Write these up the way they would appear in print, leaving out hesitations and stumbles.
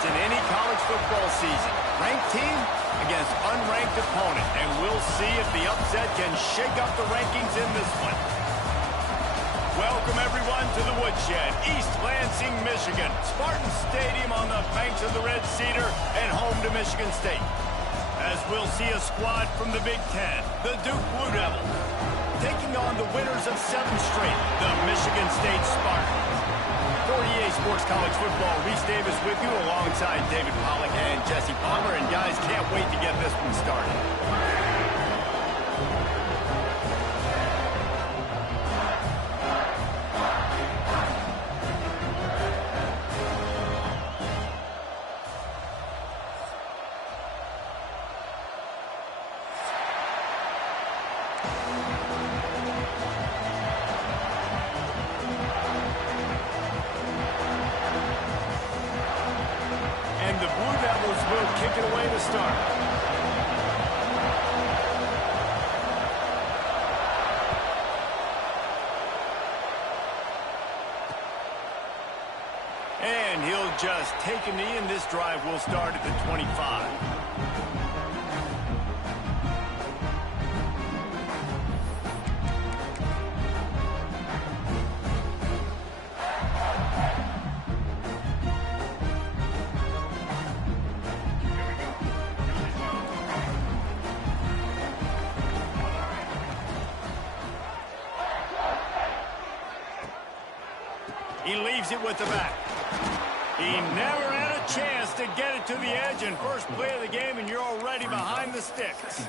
starts in any college football season. Ranked team against unranked opponent, and we'll see if the upset can shake up the rankings in this one. Welcome, everyone, to the Woodshed, East Lansing, Michigan. Spartan Stadium on the banks of the Red Cedar and home to Michigan State. As we'll see a squad from the Big Ten, the Duke Blue Devils, taking on the winners of 7 straight, the Michigan State Spartans. For EA Sports College Football, Reese Davis with you alongside David Pollack and Jesse Palmer. And guys, can't wait to get this one started. Kick it away to start. And he'll just take a knee, and this drive will start at the 25. He leaves it with the back. He never had a chance to get it to the edge, and first play of the game, and you're already behind the sticks.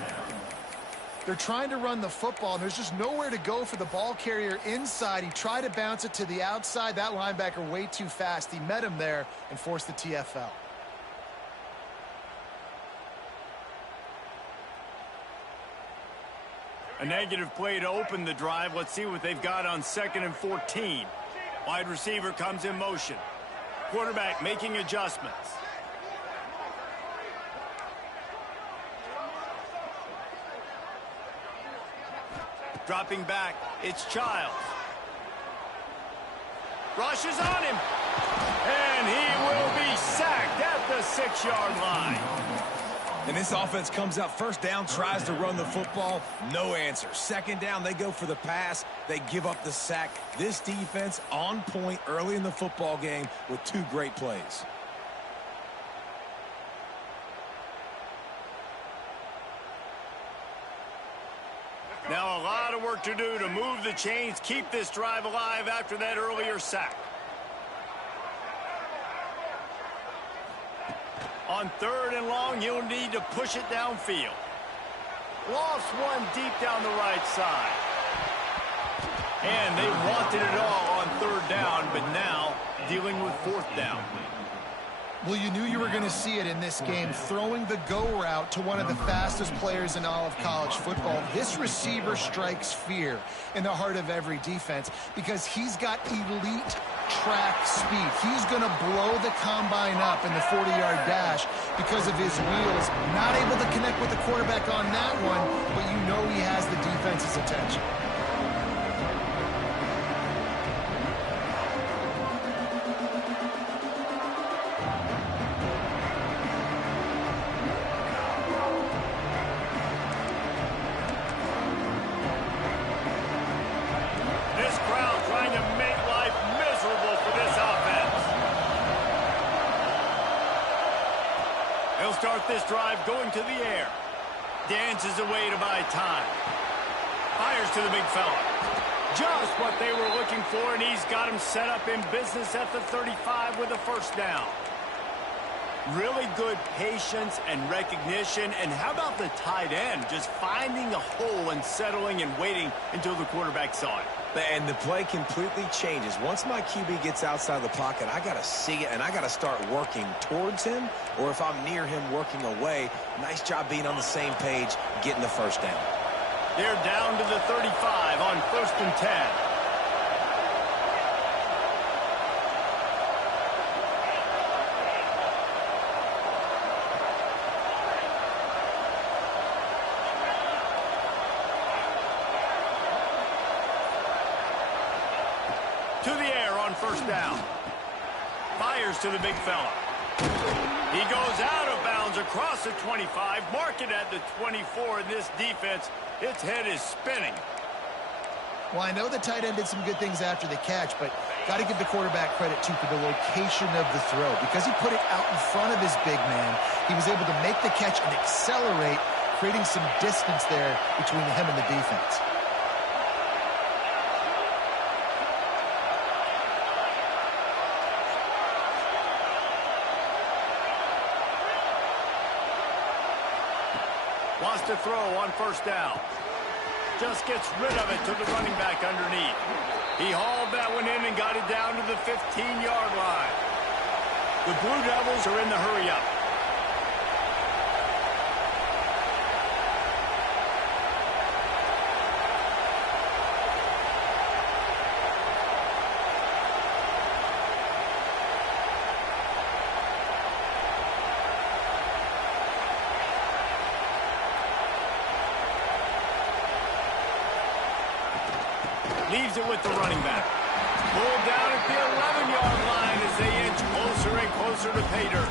They're trying to run the football, and there's just nowhere to go for the ball carrier inside. He tried to bounce it to the outside. That linebacker way too fast. He met him there and forced the TFL. A negative play to open the drive. Let's see what they've got on 2nd and 14. Wide receiver comes in motion. Quarterback making adjustments. Dropping back, it's Childs. Rushes on him. And he will be sacked at the 6-yard line. And this offense comes out first down, tries to run the football, no answer. 2nd down, they go for the pass, they give up the sack. This defense on point early in the football game with 2 great plays. Now a lot of work to do to move the chains, keep this drive alive after that earlier sack. On 3rd and long, you'll need to push it downfield. Lost one deep down the right side. And they wanted it all on 3rd down, but now dealing with 4th down. Well, you knew you were going to see it in this game, throwing the go route to one of the fastest players in all of college football. This receiver strikes fear in the heart of every defense because he's got elite track speed. He's going to blow the combine up in the 40-yard dash because of his wheels. Not able to connect with the quarterback on that one, but you know he has the defense's attention. Start this drive going to the air. Dances away to buy time. Fires to the big fella. Just what they were looking for, and he's got him set up in business at the 35 with a 1st down. Really good patience and recognition. And how about the tight end just finding a hole and settling and waiting until the quarterback saw it? And the play completely changes. Once my QB gets outside the pocket, I got to see it, and I got to start working towards him, or if I'm near him, working away. Nice job being on the same page, getting the 1st down. They're down to the 35 on 1st and 10. To the air on 1st down. Fires to the big fella. He goes out of bounds across the 25, mark it at the 24, and this defense, its head is spinning. Well, I know the tight end did some good things after the catch, but got to give the quarterback credit, too, for the location of the throw. Because he put it out in front of his big man, he was able to make the catch and accelerate, creating some distance there between him and the defense. Wants to throw on first down. Just gets rid of it to the running back underneath. He hauled that one in and got it down to the 15-yard line. The Blue Devils are in the hurry-up. Leaves it with the running back. Pulled down at the 11-yard line as they inch closer and closer to pay dirt.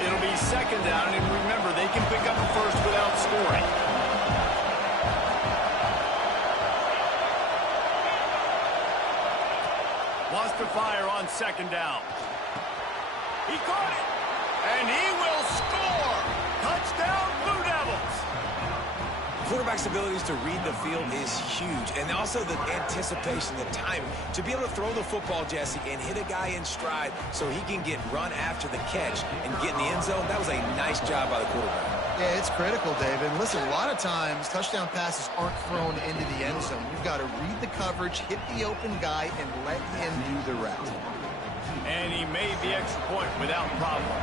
It'll be second down, and remember, they can pick up a first without scoring. Wants to fire on second down. He caught it, and he will score. Touchdown, Blue Devils. Quarterback's abilities to read the field is huge, and also the anticipation, the timing. To be able to throw the football, Jesse, and hit a guy in stride so he can get run after the catch and get in the end zone, that was a nice job by the quarterback. Yeah, it's critical, David. Listen, a lot of times, touchdown passes aren't thrown into the end zone. You've got to read the coverage, hit the open guy, and let him do the rest. And he made the extra point without problem.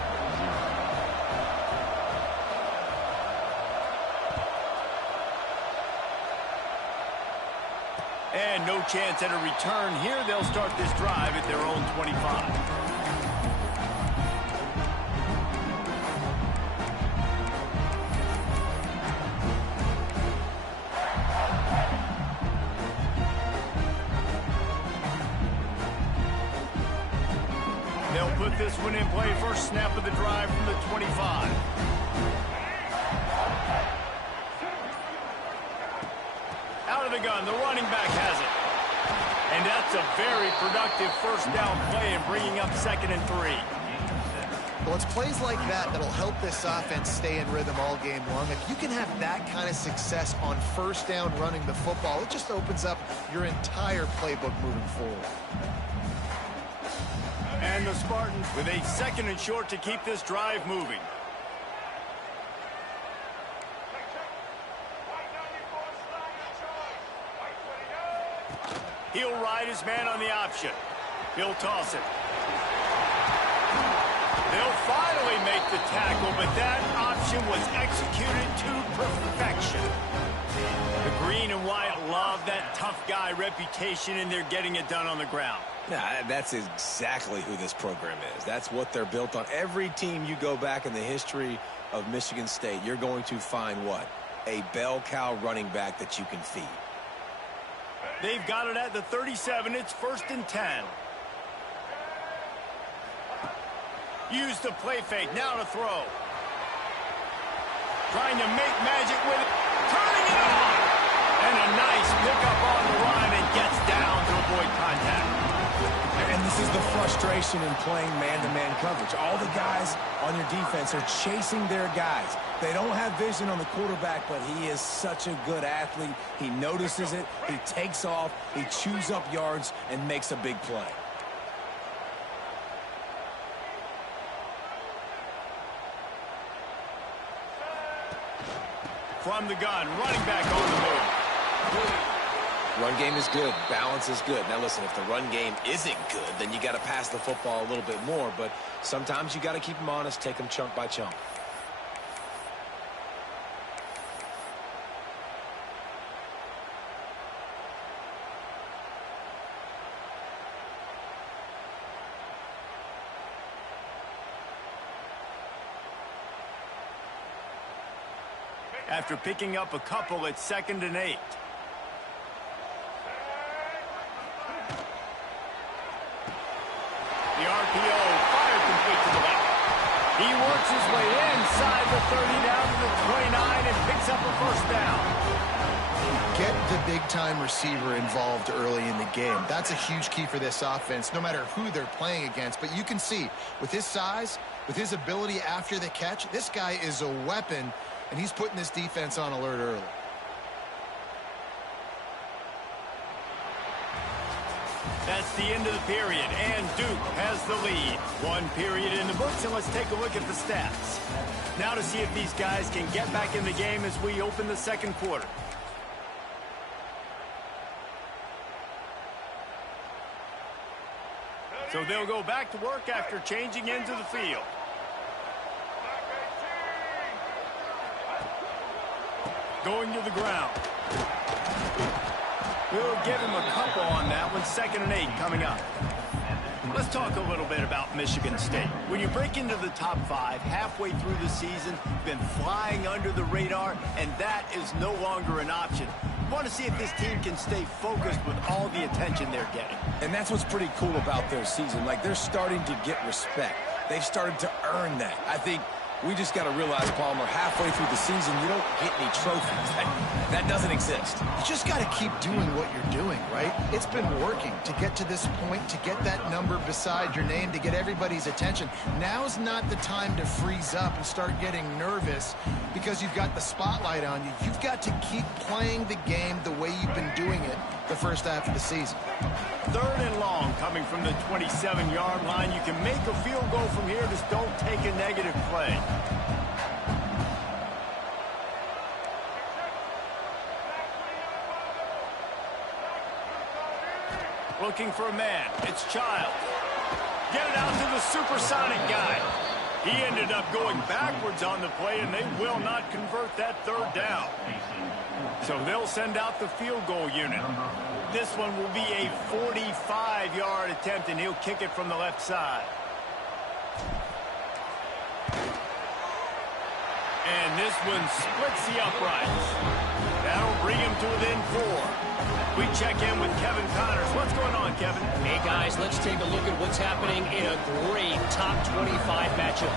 And no chance at a return here. They'll start this drive at their own 25. They'll put this one in play. First snap of the drive from the 25. Out of the gun, the running back has it. And that's a very productive first down play and bringing up 2nd and 3. Well, it's plays like that that'll help this offense stay in rhythm all game long. If you can have that kind of success on first down running the football, it just opens up your entire playbook moving forward. And the Spartans with a 2nd and short to keep this drive moving. He'll ride his man on the option. He'll toss it. They'll finally make the tackle, but that option was executed to perfection. The green and white love that tough guy reputation, and they're getting it done on the ground. Yeah, that's exactly who this program is. That's what they're built on. Every team you go back in the history of Michigan State, you're going to find what? A bell cow running back that you can feed. They've got it at the 37. It's 1st and 10. Use the play fake. Now to throw. Trying to make magic with it. Turning it on. And a nice pickup on the run and gets down to avoid contact. And this is the frustration in playing man-to-man coverage. All the guys on your defense are chasing their guys. They don't have vision on the quarterback, but he is such a good athlete. He notices it, he takes off, he chews up yards, and makes a big play. From the gun, running back on the move. Run game is good. Balance is good. Now, listen, if the run game isn't good, then you got to pass the football a little bit more. But sometimes you got to keep them honest, take them chunk by chunk. After picking up a couple, it's 2nd and 8. The RPO fired complete to the left. He works his way inside the 30 down to the 29 and picks up a first down. Get the big-time receiver involved early in the game. That's a huge key for this offense, no matter who they're playing against. But you can see, with his size, with his ability after the catch, this guy is a weapon, and he's putting this defense on alert early. That's the end of the period, and Duke has the lead. One period in the books, and let's take a look at the stats. Now to see if these guys can get back in the game as we open the second quarter. So they'll go back to work after changing into the field. Going to the ground. We'll give him a couple on that one. 2nd and 8 coming up. Let's talk a little bit about Michigan State. When you break into the top 5 halfway through the season, you've been flying under the radar, and that is no longer an option. You want to see if this team can stay focused with all the attention they're getting. And that's what's pretty cool about their season. Like, they're starting to get respect. They've started to earn that. I think we just got to realize, Palmer, halfway through the season, you don't get any trophies. That doesn't exist. You just got to keep doing what you're doing, right? It's been working to get to this point, to get that number beside your name, to get everybody's attention. Now's not the time to freeze up and start getting nervous because you've got the spotlight on you. You've got to keep playing the game the way you've been doing it the first half of the season. 3rd and long coming from the 27-yard line. You can make a field goal from here. Just don't take a negative play. Looking for a man. It's Child. Get it out to the supersonic guy. He ended up going backwards on the play, and they will not convert that 3rd down. So they'll send out the field goal unit. This one will be a 45-yard attempt, and he'll kick it from the left side. And this one splits the uprights. That'll bring him to within 4. We check in with Kevin Connors. What's going on, Kevin? Hey, guys, let's take a look at what's happening in a great top 25 matchup.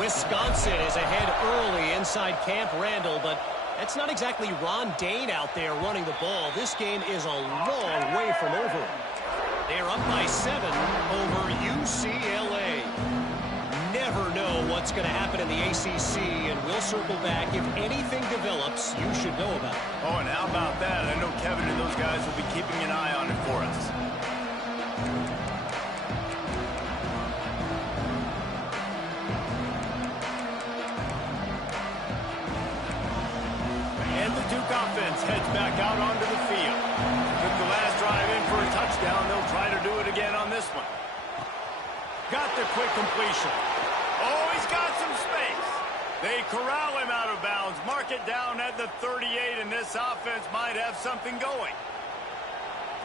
Wisconsin is ahead early inside Camp Randall, but that's not exactly Ron Dane out there running the ball. This game is a long way from over. They're up by 7 over UCLA. Never know what's going to happen in the ACC, and we'll circle back. If anything develops, you should know about it. Oh, and how about that? I know Kevin and those guys will be keeping an eye on it for us. And the Duke offense heads back out onto the field. Took the last drive in for a touchdown. They'll try to do it again on this one. Got the quick completion. Oh, he's got some space. They corral him out of bounds. Mark it down at the 38, and this offense might have something going.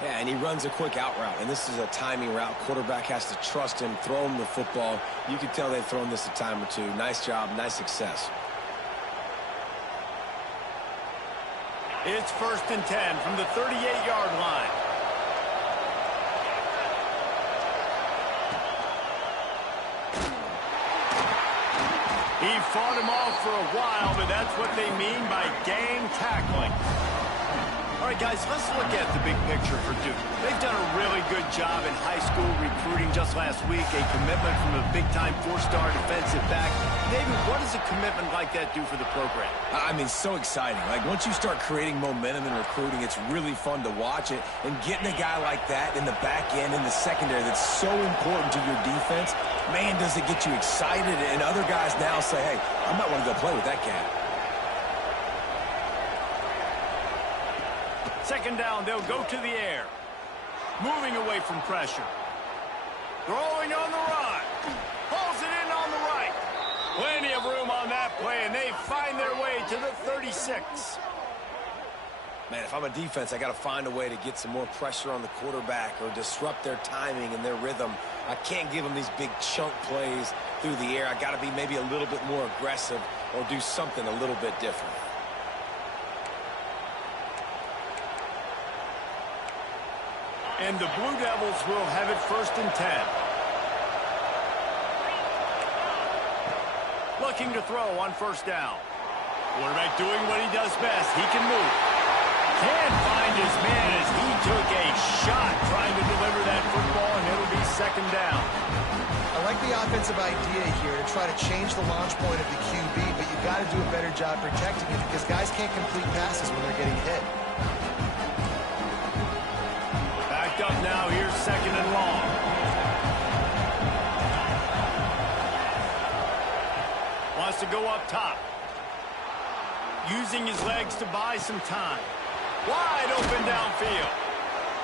Yeah, and he runs a quick out route, and this is a timing route. Quarterback has to trust him, throw him the football. You can tell they've thrown this a time or two. Nice job, nice success. It's 1st and 10 from the 38-yard line. He fought him off for a while, but that's what they mean by gang tackling. All right, guys, let's look at the big picture for Duke. They've done a really good job in high school recruiting. Just last week, a commitment from a big-time 4-star defensive back. David, what does a commitment like that do for the program? I mean, so exciting. Like, once you start creating momentum in recruiting, it's really fun to watch it. And getting a guy like that in the back end, in the secondary, that's so important to your defense, man, does it get you excited. And other guys now say, hey, I might want to go play with that cat. 2nd down, they'll go to the air. Moving away from pressure. Throwing on the run. Pulls it in on the right. Plenty of room on that play, and they find their way to the 36. Man, if I'm a defense, I got to find a way to get some more pressure on the quarterback or disrupt their timing and their rhythm. I can't give them these big chunk plays through the air. I got to be maybe a little bit more aggressive or do something a little bit different. And the Blue Devils will have it 1st and 10. looking to throw on first down. Quarterback doing what he does best. He can move. Can't find his man as he took a shot trying to deliver that football, and it'll be second down. I like the offensive idea here to try to change the launch point of the QB, but you've got to do a better job protecting it because guys can't complete passes when they're getting hit. Backed up now. Here's second and long. Wants to go up top. Using his legs to buy some time. Wide open downfield.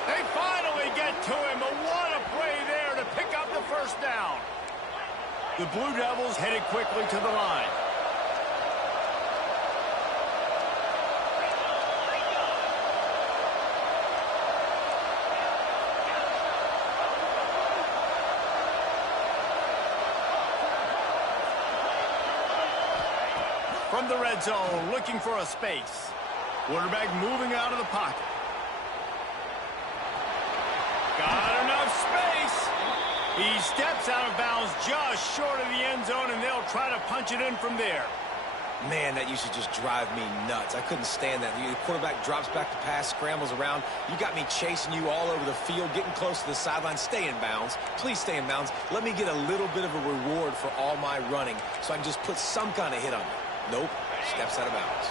They finally get to him. But what a play there to pick up the first down. The Blue Devils headed quickly to the line. From the red zone, looking for a space. Quarterback moving out of the pocket. Got enough space. He steps out of bounds just short of the end zone, and they'll try to punch it in from there. Man, that used to just drive me nuts. I couldn't stand that. The quarterback drops back to pass, scrambles around. You got me chasing you all over the field, getting close to the sideline. Stay in bounds. Please stay in bounds. Let me get a little bit of a reward for all my running so I can just put some kind of hit on you. Nope, steps out of bounds.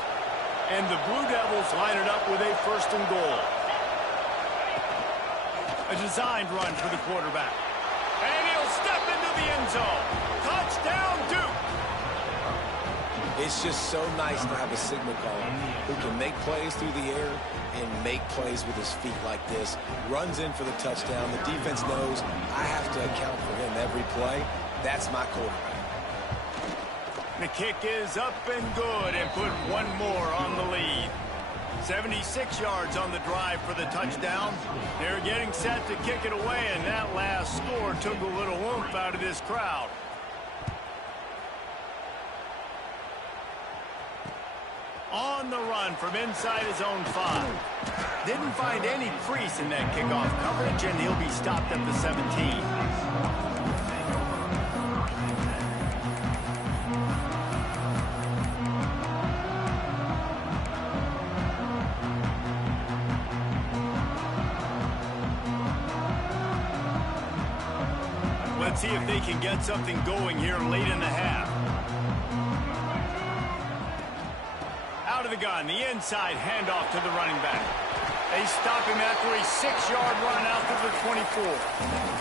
And the Blue Devils line it up with a first and goal. A designed run for the quarterback. And he'll step into the end zone. Touchdown, Duke! It's just so nice to have a signal caller who can make plays through the air and make plays with his feet like this. Runs in for the touchdown. The defense knows I have to account for him every play. That's my quarterback. The kick is up and good and put one more on the lead. 76 yards on the drive for the touchdown. They're getting set to kick it away, and that last score took a little oomph out of this crowd. On the run from inside his own 5. Didn't find any crease in that kickoff coverage, and he'll be stopped at the 17. Let's see if they can get something going here late in the half. Out of the gun, the inside handoff to the running back. They stop him after a 6-yard run out to the 24.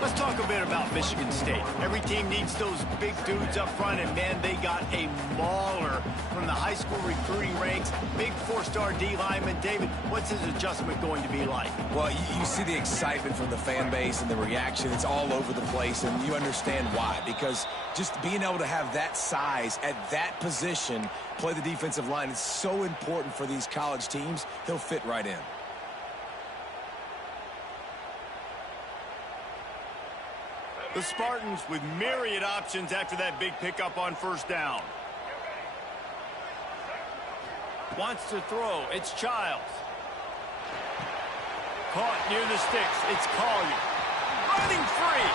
Let's talk a bit about Michigan State. Every team needs those big dudes up front, and man, they got a mauler from the high school recruiting ranks. Big 4-star D lineman. David, what's his adjustment going to be like? Well, you see the excitement from the fan base and the reaction. It's all over the place, and you understand why. Because just being able to have that size at that position, play the defensive line, is so important for these college teams. He'll fit right in. The Spartans with myriad options after that big pickup on first down. Wants to throw. It's Childs. Caught near the sticks. It's Collier. Running free.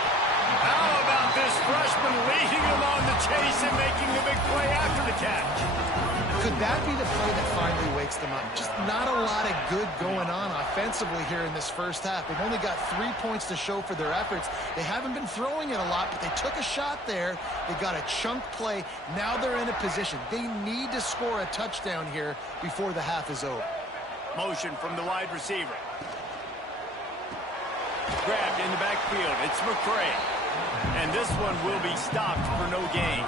How about this freshman leading him on the chase and making the big play after the catch? Could that be the play that finally wakes them up? Just not a lot of good going on offensively here in this first half. They've only got 3 points to show for their efforts. They haven't been throwing it a lot, but they took a shot there. They got a chunk play. Now they're in a position. They need to score a touchdown here before the half is over. Motion from the wide receiver. Grabbed in the backfield. It's McCray. And this one will be stopped for no gain.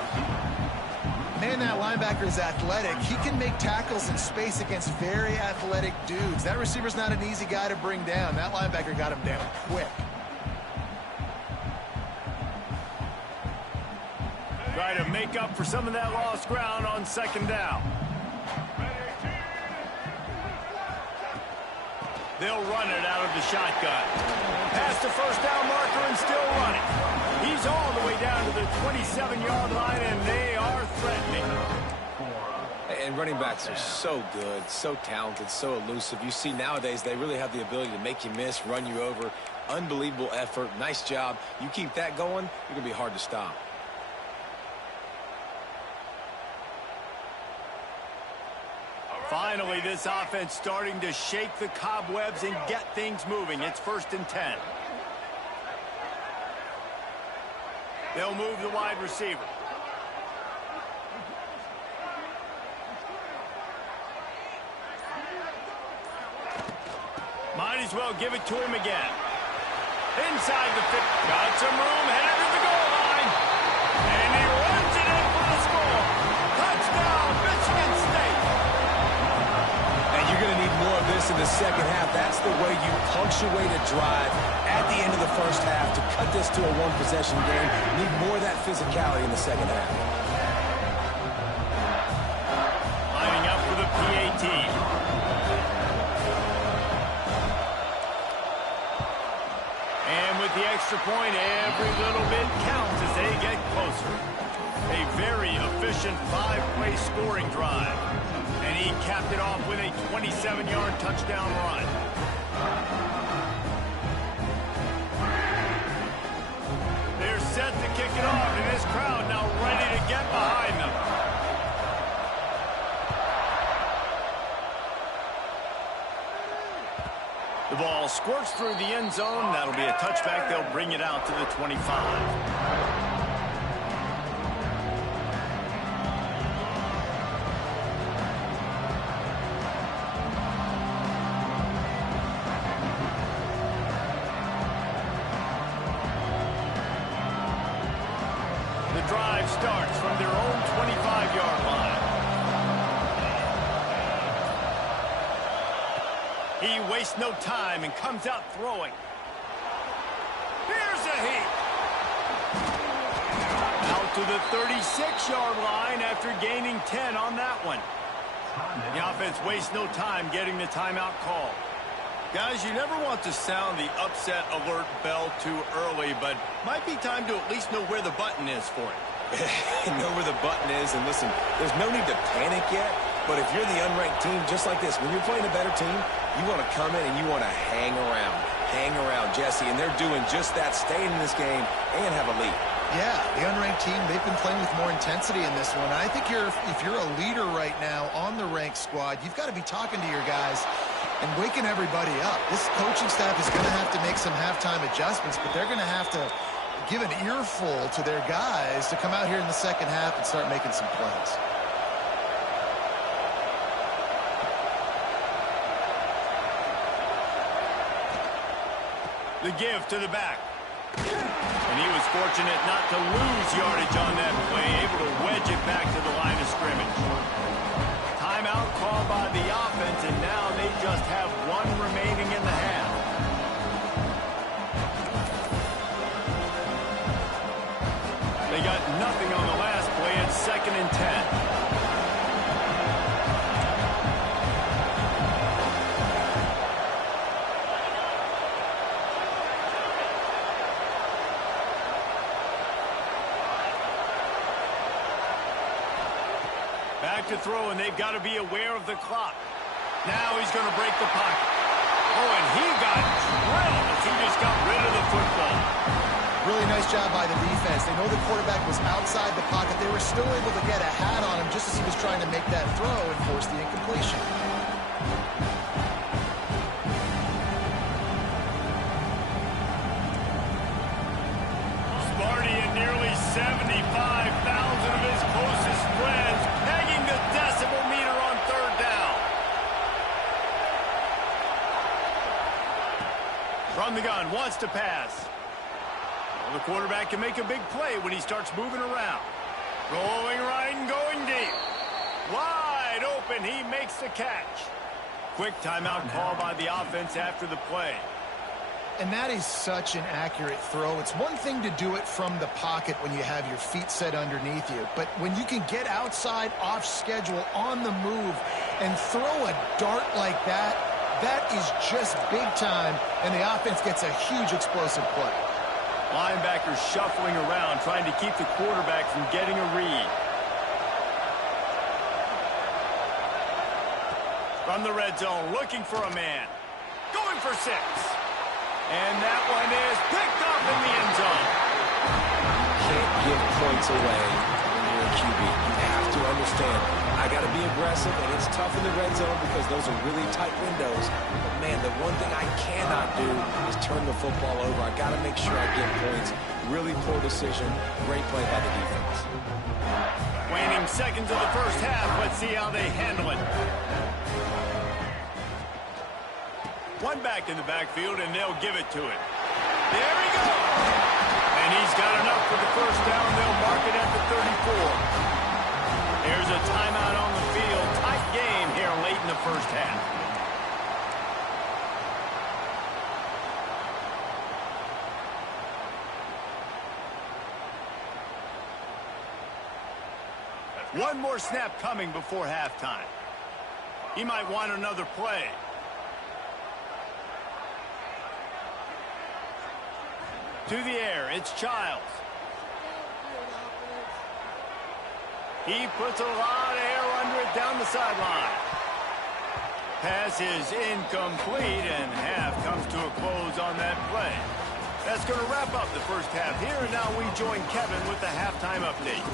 Man, that linebacker is athletic. He can make tackles in space against very athletic dudes. That receiver's not an easy guy to bring down. That linebacker got him down quick. Try to make up for some of that lost ground on second down. They'll run it out of the shotgun. Past the first down marker and still running. He's all the way down to the 27-yard line, and they are threatening. And running backs are so good, so talented, so elusive. You see nowadays they really have the ability to make you miss, run you over. Unbelievable effort. Nice job. You keep that going, you're going to be hard to stop. Finally, this offense starting to shake the cobwebs and get things moving. It's 1st and 10. They'll move the wide receiver. Might as well give it to him again. Inside the 50. Got some room, headed to the goal line. And he runs it in for the score. Touchdown, Michigan State. And you're going to need more of this in the second half. That's the way you punctuate a drive at the end of the first half to cut this to a one-possession game. You need more of that physicality in the second half. Lining up for the PAT. And with the extra point, every little bit counts as they get closer. A very efficient 5-play scoring drive. And he capped it off with a 27-yard touchdown run. They're set to kick it off, and this crowd now ready to get behind them. The ball squirts through the end zone. That'll be a touchback. They'll bring it out to the 25. The drive starts from their own 25-yard line. He wastes no time and comes out throwing. Here's a heat. Out to the 36-yard line after gaining 10 on that one. The offense wastes no time getting the timeout call. Guys, you never want to sound the upset alert bell too early, but might be time to at least know where the button is for it. Know where the button is, and listen, there's no need to panic yet, but if you're the unranked team, just like this, when you're playing a better team, you want to come in and you want to hang around, Jesse, and they're doing just that, staying in this game and have a lead. Yeah, the unranked team, they've been playing with more intensity in this one. I think if you're a leader right now on the ranked squad, you've got to be talking to your guys and waking everybody up. This coaching staff is going to have to make some halftime adjustments, but they're going to have to give an earful to their guys to come out here in the second half and start making some plays. The give to the back. And he was fortunate not to lose yardage on that play, able to wedge it back to the line of scrimmage. Timeout called by the offense, and now they just have one remaining in the half. They got nothing on the last play. It's 2nd and 10. Back to throw, and they've got to be aware of the clock. Now he's going to break the pocket. Oh, and he got drilled as he just got rid of the football. Really nice job by the defense. They know the quarterback was outside the pocket. They were still able to get a hat on him just as he was trying to make that throw and force the incompletion. Sparty and nearly 75,000 of his closest friends pegging the decibel meter on 3rd down. From the gun, wants to pass. Well, the quarterback can make a big play when he starts moving around. Rolling right and going deep. Wide open, he makes the catch. Quick timeout call by the offense after the play. And that is such an accurate throw. It's one thing to do it from the pocket when you have your feet set underneath you, but when you can get outside, off schedule, on the move, and throw a dart like that, that is just big time, and the offense gets a huge explosive play. Linebackers shuffling around, trying to keep the quarterback from getting a read. From the red zone, looking for a man. Going for 6. And that one is picked up in the end zone. Can't give points away when you're a QB. You have have to understand, I got to be aggressive, and it's tough in the red zone because those are really tight windows. But, man, the one thing I cannot do is turn the football over. I got to make sure I get points. Really poor decision. Great play by the defense. Waning seconds of the first half. Let's see how they handle it. One back in the backfield, and they'll give it to it. There he goes. And he's got enough for the first down. They'll mark it at the 34. Here's a timeout on the field. Tight game here late in the first half. One more snap coming before halftime. He might want another play. To the air, it's Childs. He puts a lot of air under it down the sideline. Pass is incomplete, and half comes to a close on that play. That's going to wrap up the first half here, and now we join Kevin with the halftime update.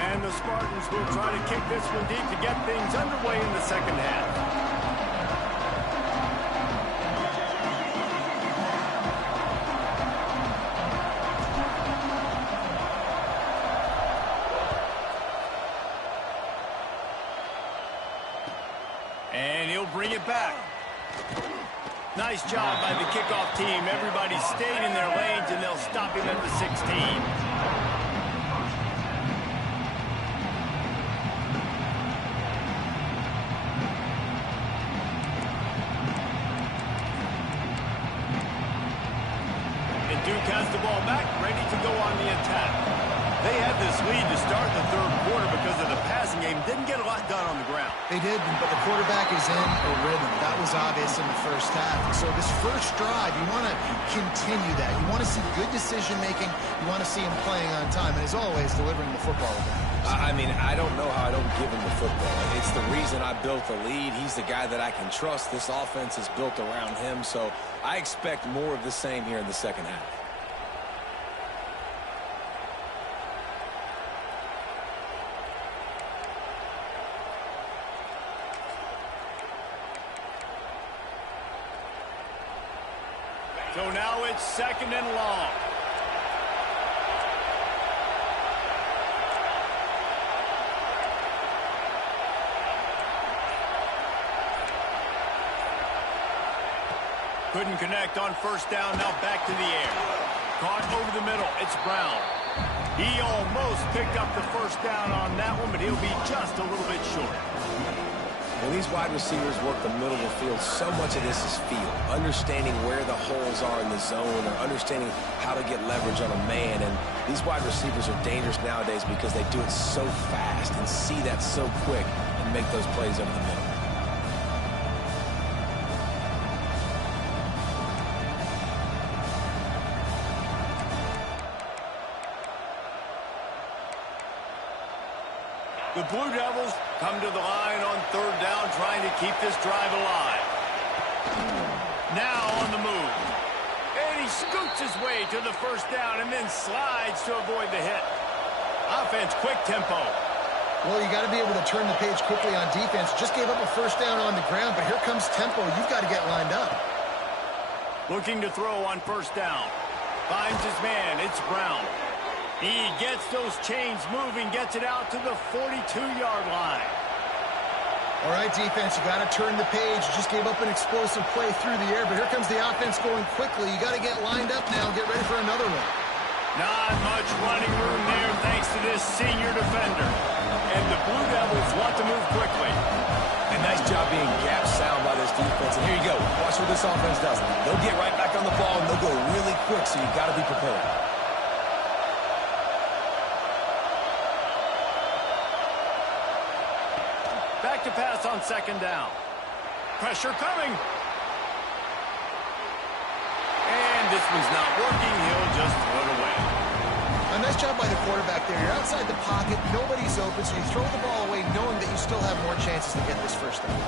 And the Spartans will try to kick this one deep to get things underway in the second half. And he'll bring it back. Nice job by the kickoff team. Everybody stayed in their lanes, and they'll stop him at the 16. Duke has the ball back, ready to go on the attack. They had this lead to start the third quarter because of the passing game. Didn't get a lot done on the ground. They did, but the quarterback is in a rhythm. That was obvious in the first half. And so this first drive, you want to continue that. You want to see good decision-making. You want to see him playing on time. And as always, delivering the football again. I mean, I don't know how I don't give him the football. It's the reason I built the lead. He's the guy that I can trust. This offense is built around him, so I expect more of the same here in the second half. So now it's second and long. Couldn't connect on first down. Now back to the air. Caught over the middle. It's Brown. He almost picked up the first down on that one, but he'll be just a little bit short. When these wide receivers work the middle of the field, so much of this is feel. Understanding where the holes are in the zone, or understanding how to get leverage on a man. And these wide receivers are dangerous nowadays because they do it so fast and see that so quick and make those plays over the middle. The Blue Devils come to the line on third down, trying to keep this drive alive. Now on the move. And he scoots his way to the first down and then slides to avoid the hit. Offense, quick tempo. Well, you got to be able to turn the page quickly on defense. Just gave up a first down on the ground, but here comes tempo. You've got to get lined up. Looking to throw on first down. Finds his man. It's Brown. He gets those chains moving, gets it out to the 42-yard line. All right, defense, you got to turn the page. You just gave up an explosive play through the air, but here comes the offense going quickly. You got to get lined up now, get ready for another one. Not much running room there thanks to this senior defender. And the Blue Devils want to move quickly. And nice job being gap sound by this defense. And here you go. Watch what this offense does. They'll get right back on the ball, and they'll go really quick, so you got to be prepared. Back to pass on second down. Pressure coming. this one's not working, he'll just throw it away. A nice job by the quarterback there. You're outside the pocket, nobody's open, so you throw the ball away knowing that you still have more chances to get this first down.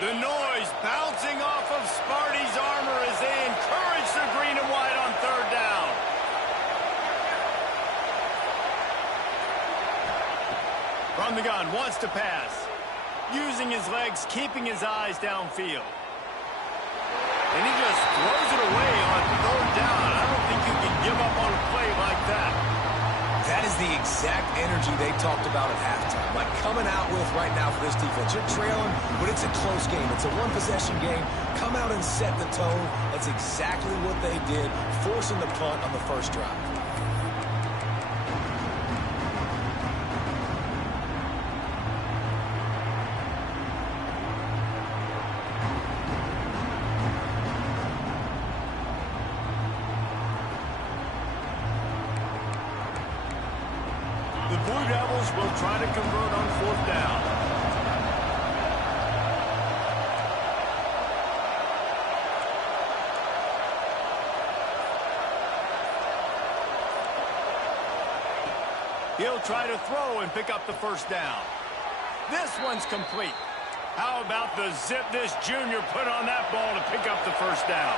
The noise bouncing off of Sparty's armor as they encourage the green and white on third down. From the gun, wants to pass. Using his legs, keeping his eyes downfield. And he just throws it away on third down. I don't think you can give up on a play like that. That is the exact energy they talked about at halftime. Like coming out with right now for this defense. You're trailing, but it's a close game. It's a one-possession game. Come out and set the tone. That's exactly what they did, forcing the punt on the first drive. The Blue Devils will try to convert on fourth down. He'll try to throw and pick up the first down. This one's complete. How about the zip this junior put on that ball to pick up the first down?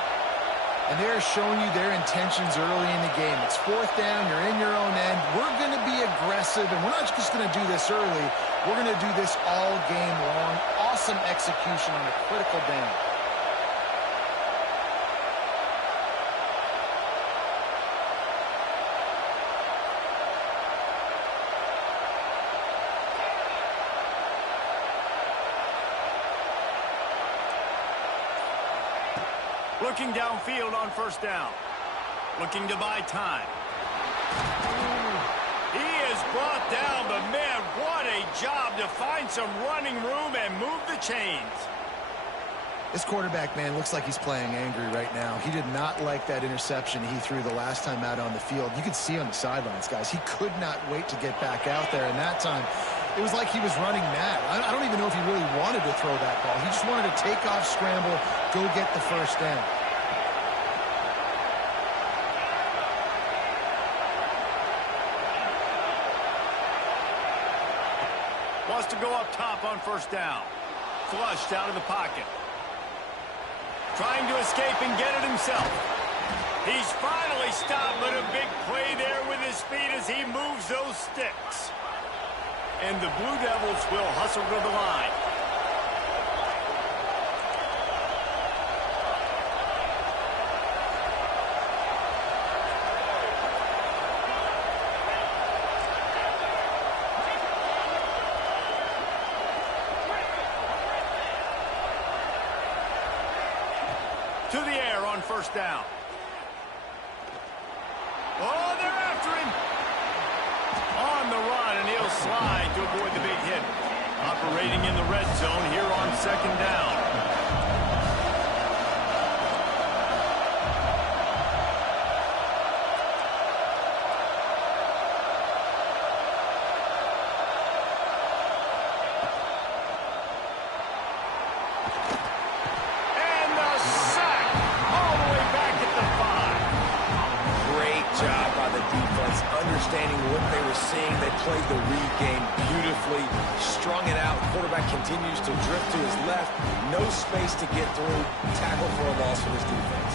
And they're showing you their intentions early in the game. It's fourth down. You're in your own end. We're going to be aggressive, and we're not just going to do this early. We're going to do this all game long. Awesome execution on a critical down. Looking downfield on first down. Looking to buy time. He is brought down, but man, what a job to find some running room and move the chains. This quarterback, man, looks like he's playing angry right now. He did not like that interception he threw the last time out on the field. You could see on the sidelines, guys. He could not wait to get back out there, and that time it was like he was running mad. I don't even know if he really wanted to throw that ball. He just wanted to take off, scramble, go get the first down. Wants to go up top on first down. Flushed out of the pocket. Trying to escape and get it himself. He's finally stopped, but a big play there with his feet as he moves those sticks. And the Blue Devils will hustle to the line. To the air on first down. Oh, they're after him. On the run, and he'll slide to avoid the big hit. Operating in the red zone here on second down. Understanding what they were seeing, they played the read game beautifully, strung it out. Quarterback continues to drift to his left, no space to get through. Tackle for a loss for this defense.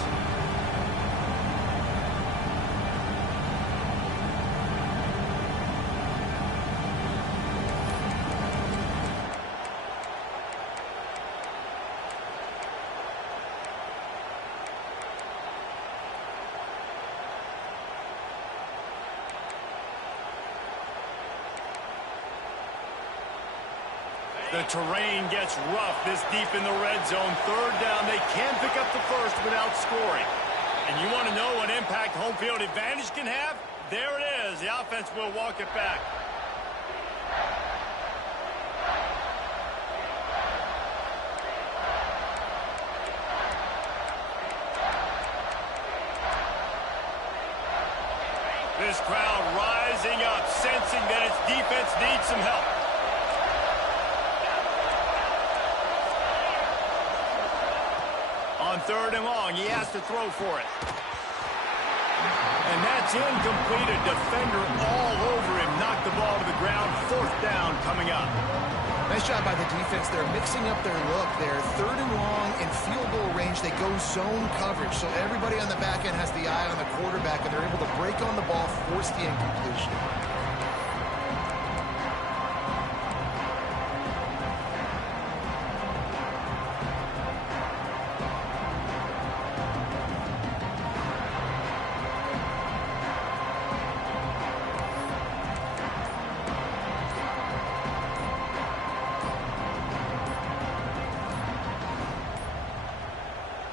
The terrain gets rough this deep in the red zone. Third down, they can pick up the first without scoring. And you want to know what impact home field advantage can have? There it is. The offense will walk it back. this crowd rising up, sensing that its defense needs some help. On 3rd and long, he has to throw for it. And that's incomplete. A defender all over him. Knocked the ball to the ground. 4th down coming up. Nice job by the defense. They're mixing up their look there. 3rd and long in field goal range. They go zone coverage. So everybody on the back end has the eye on the quarterback, and they're able to break on the ball, force the incompletion.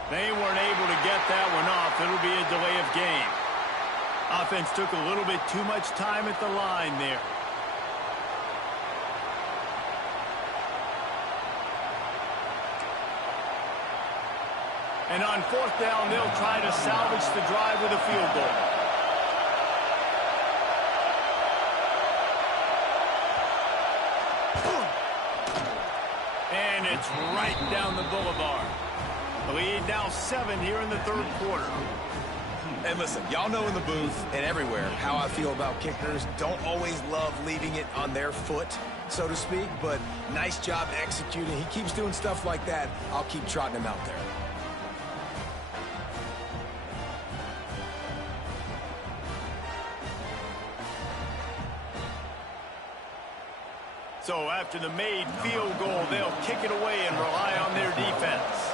They weren't able to get that one off. It'll be a delay of game. Offense took a little bit too much time at the line there. And on 4th down, they'll try to salvage the drive with a field goal. And it's right down the boulevard. The lead now 7 here in the 3rd quarter. And listen, y'all know in the booth and everywhere how I feel about kickers. Don't always love leaving it on their foot, so to speak, but nice job executing. He keeps doing stuff like that. I'll keep trotting him out there. So after the made field goal, they'll kick it away and rely on their defense.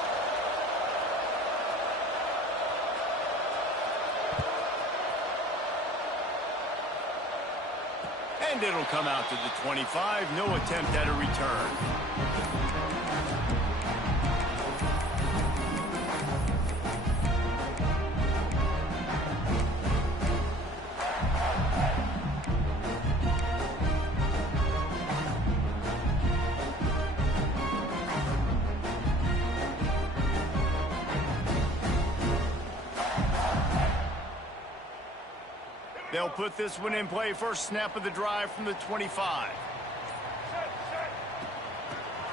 And it'll come out to the 25. No attempt at a return. They'll put this one in play. First snap of the drive from the 25.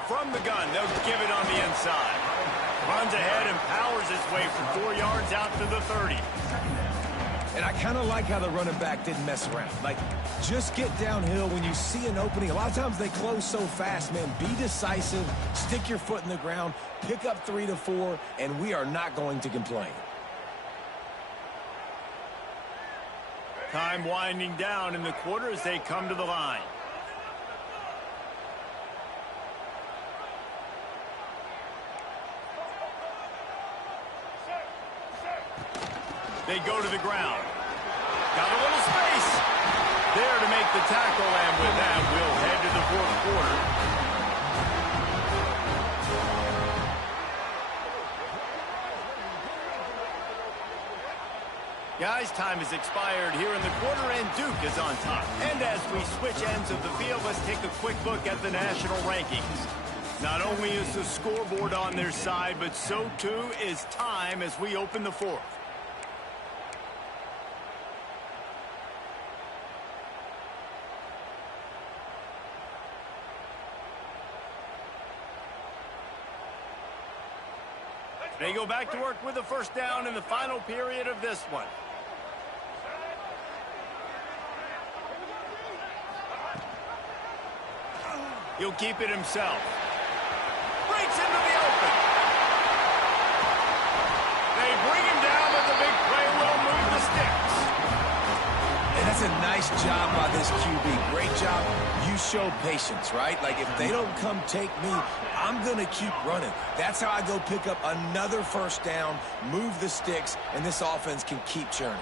From the gun, they'll give it on the inside. Runs ahead and powers his way from 4 yards out to the 30. And I kind of like how the running back didn't mess around. Like, just get downhill when you see an opening. A lot of times they close so fast, man. Be decisive, stick your foot in the ground, pick up 3 to 4, and we are not going to complain. Time winding down in the quarter as they come to the line. They go to the ground. Got a little space there to make the tackle, and with that, we'll head to the 4th quarter. Guys, time has expired here in the quarter, and Duke is on top. And as we switch ends of the field, let's take a quick look at the national rankings. Not only is the scoreboard on their side, but so too is time as we open the 4th. They go back to work with a first down in the final period of this one. He'll keep it himself. Breaks into the open. They bring him down, but the big play will move the sticks. And that's a nice job by this QB. Great job. You showed patience, right? Like, if they don't come take me, I'm going to keep running. That's how I go pick up another first down, move the sticks, and this offense can keep churning.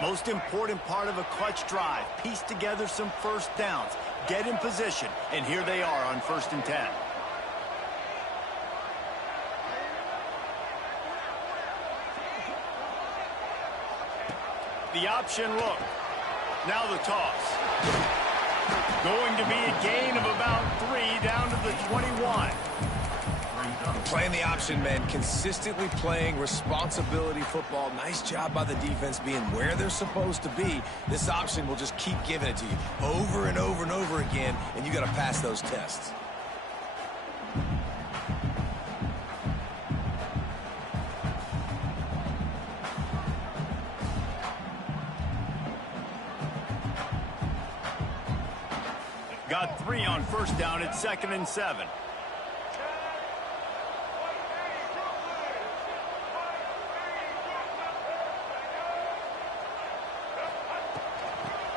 Most important part of a clutch drive. Piece together some first downs. Get in position. And here they are on 1st and 10. The option look. Now the toss. Going to be a gain of about 3 down to the 21. Playing the option, man. Consistently playing responsibility football. Nice job by the defense being where they're supposed to be. This option will just keep giving it to you over and over and over again, and you got to pass those tests. Got 3 on first down at 2nd and 7.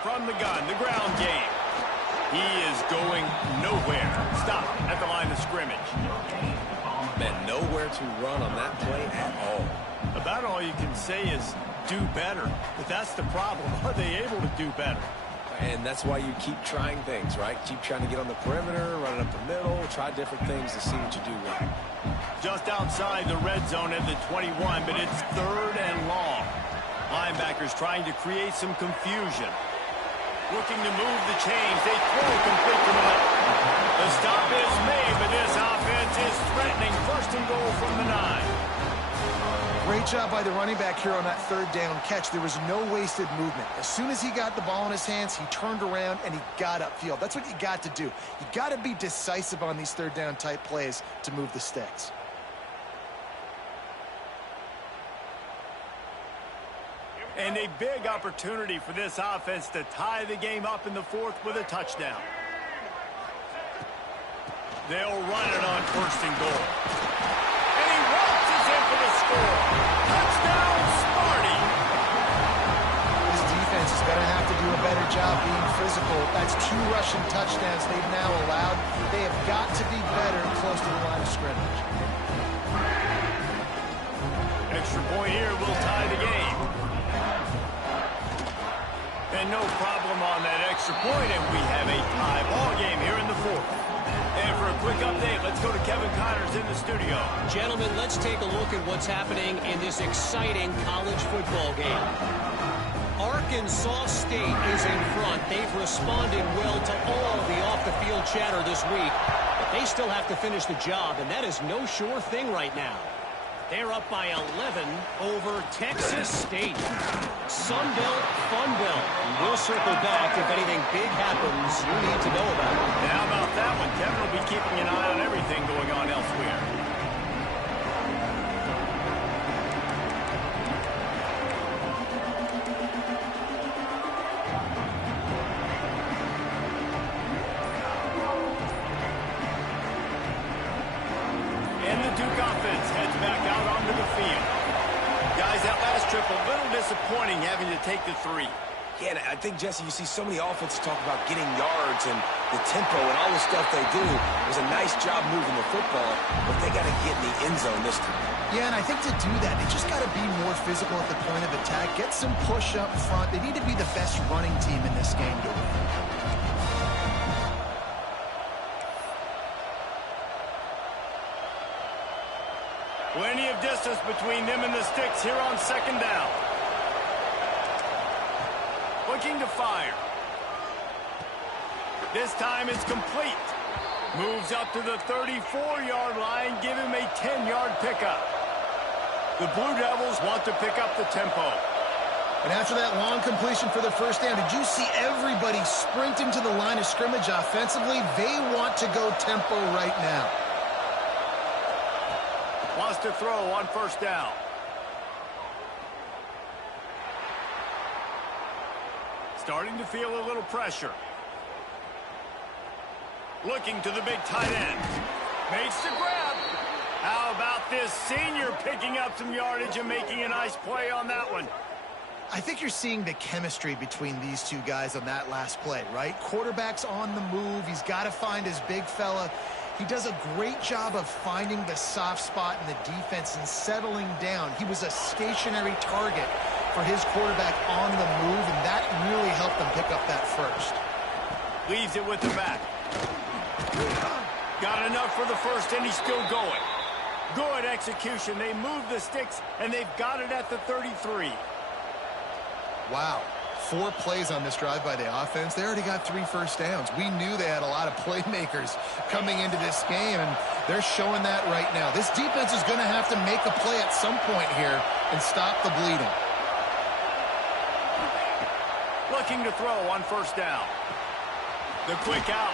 From the gun, the ground game. He is going nowhere. Stop at the line of scrimmage. Man, nowhere to run on that play at all. About all you can say is do better. But that's the problem. Are they able to do better? And that's why you keep trying things, right? Keep trying to get on the perimeter, run it up the middle, try different things to see what you do well. Just outside the red zone at the 21, but it's 3rd and long. Linebackers trying to create some confusion. Looking to move the chains. They throw complete to the left. The stop is made, but this offense is threatening. 1st and goal from the 9. Great job by the running back here on that 3rd down catch. There was no wasted movement. As soon as he got the ball in his hands, he turned around and he got upfield. That's what you got to do. You got to be decisive on these 3rd down type plays to move the sticks. And a big opportunity for this offense to tie the game up in the 4th with a touchdown. They'll run it on 1st and goal. And he waltzes in for the score. Touchdown, Smarty. This defense is going to have to do a better job being physical. That's 2 rushing touchdowns they've now allowed. They have got to be better close to the line of scrimmage. Extra point here will tie the game. And no problem on that extra point, and we have a tie ball game here in the 4th. And for a quick update, let's go to Kevin Connors in the studio. Gentlemen, let's take a look at what's happening in this exciting college football game. Arkansas State is in front. They've responded well to all the off-the-field chatter this week, but they still have to finish the job, and that is no sure thing right now. They're up by 11 over Texas State. Sunbelt, Funbelt. We'll circle back if anything big happens you need to know about it. And how about that one? Kevin will be keeping an eye on everything going on elsewhere. And the Duke offense heads back out onto the field. Guys, that last trip a little disappointing having to take the 3. Yeah, and I think, Jesse, you see so many offenses talk about getting yards and the tempo and all the stuff they do. It was a nice job moving the football, but they got to get in the end zone this time. Yeah, and I think to do that, they just got to be more physical at the point of attack, get some push up front. They need to be the best running team in this game to win. Plenty of distance between them and the sticks here on 2nd down. Looking to fire. This time it's complete. Moves up to the 34-yard line, give him a 10-yard pickup. The Blue Devils want to pick up the tempo. And after that long completion for the 1st down, did you see everybody sprinting to the line of scrimmage offensively? They want to go tempo right now. Wants to throw on 1st down. Starting to feel a little pressure. Looking to the big tight end. Makes the grab. How about this senior picking up some yardage and making a nice play on that one? I think you're seeing the chemistry between these 2 guys on that last play, right? Quarterback's on the move. He's got to find his big fella. He does a great job of finding the soft spot in the defense and settling down. He was a stationary target for his quarterback on the move, and that really helped them pick up that 1st. Leaves it with the back. Got enough for the 1st, and he's still going. Good execution. They move the sticks, and they've got it at the 33. Wow. 4 plays on this drive by the offense. They already got 3 first downs. We knew they had a lot of playmakers coming into this game, and they're showing that right now. This defense is going to have to make a play at some point here and stop the bleeding. Looking to throw on first down. The quick out.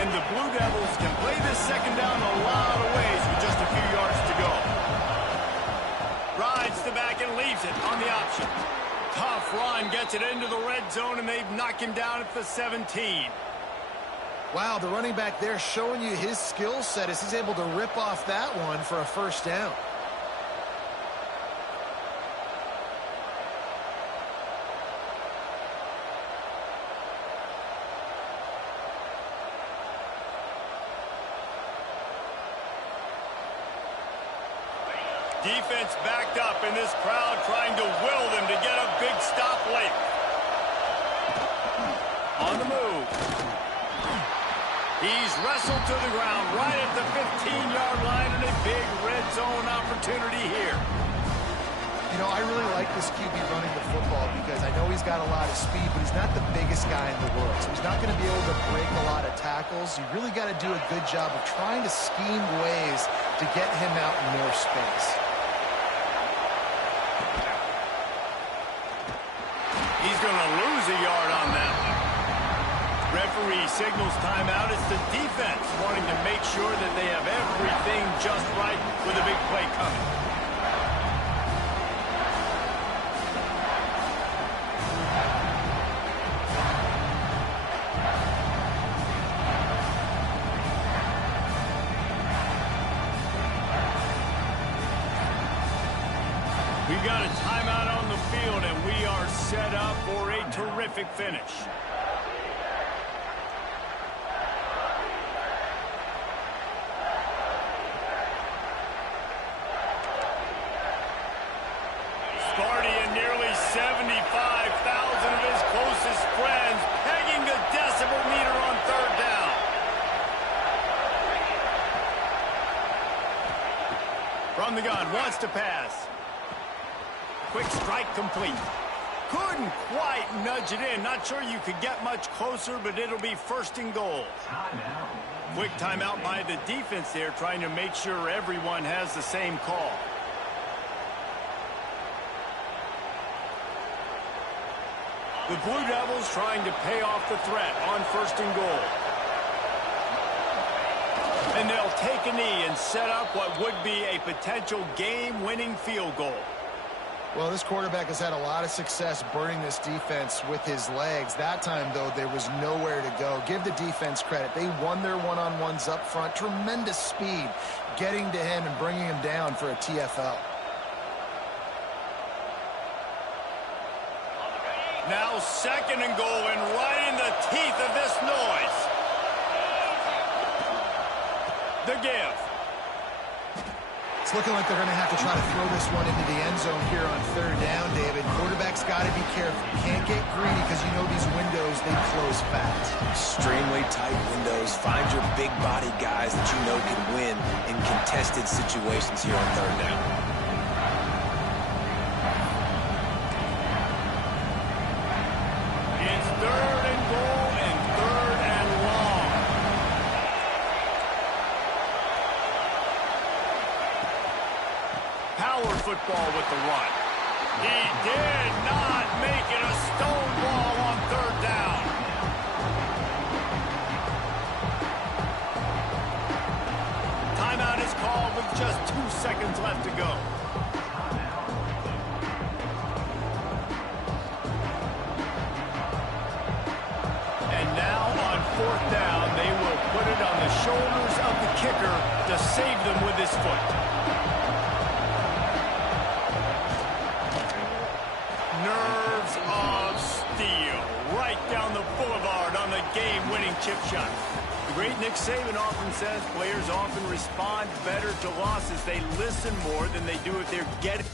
And the Blue Devils can play this second down a lot of ways with just a few yards to go. Rides the back and leaves it on the option. Tough run, gets it into the red zone, and they've knocked him down at the 17. Wow, the running back there showing you his skill set as he's able to rip off that one for a first down. Defense backed up in this crowd trying to will them to get a big stop late. On the move. He's wrestled to the ground right at the 15-yard line and a big red zone opportunity here. You know, I really like this QB running the football because I know he's got a lot of speed, but he's not the biggest guy in the world. So he's not going to be able to break a lot of tackles. You really got to do a good job of trying to scheme ways to get him out in more space. He's going to lose a yard on that one. Referee signals timeout. It's the defense wanting to make sure that they have everything just right with a big play coming. We've got a timeout on the field, and we are set up for a terrific finish. Sparty and nearly 75,000 of his closest friends pegging the decibel meter on third down. From the gun, wants to pass. Quick strike complete. Couldn't quite nudge it in. Not sure you could get much closer, but it'll be first and goal. Quick timeout by the defense there, trying to make sure everyone has the same call. The Blue Devils trying to pay off the threat on first and goal. And they'll take a knee and set up what would be a potential game-winning field goal. Well, this quarterback has had a lot of success burning this defense with his legs. That time, though, there was nowhere to go. Give the defense credit. They won their one-on-ones up front. Tremendous speed getting to him and bringing him down for a TFL. Now second and goal, and right in the teeth of this noise. The give. It's looking like they're going to have to try to throw this one into the end zone here on third down, David. Quarterback's got to be careful. Can't get greedy because you know these windows, they close fast. Extremely tight windows. Find your big body guys that you know can win in contested situations here on third down. It's third and goal and third and long. Power football with the run. He did not make it a stone wall on third down. Timeout is called with just 2 seconds left to go. And now on fourth down, they will put it on the shoulders of the kicker to save them with his foot. Nerves of steel right down the boulevard on the game-winning chip shot. The great Nick Saban often says players often respond better to losses. They listen more than they do if they're getting...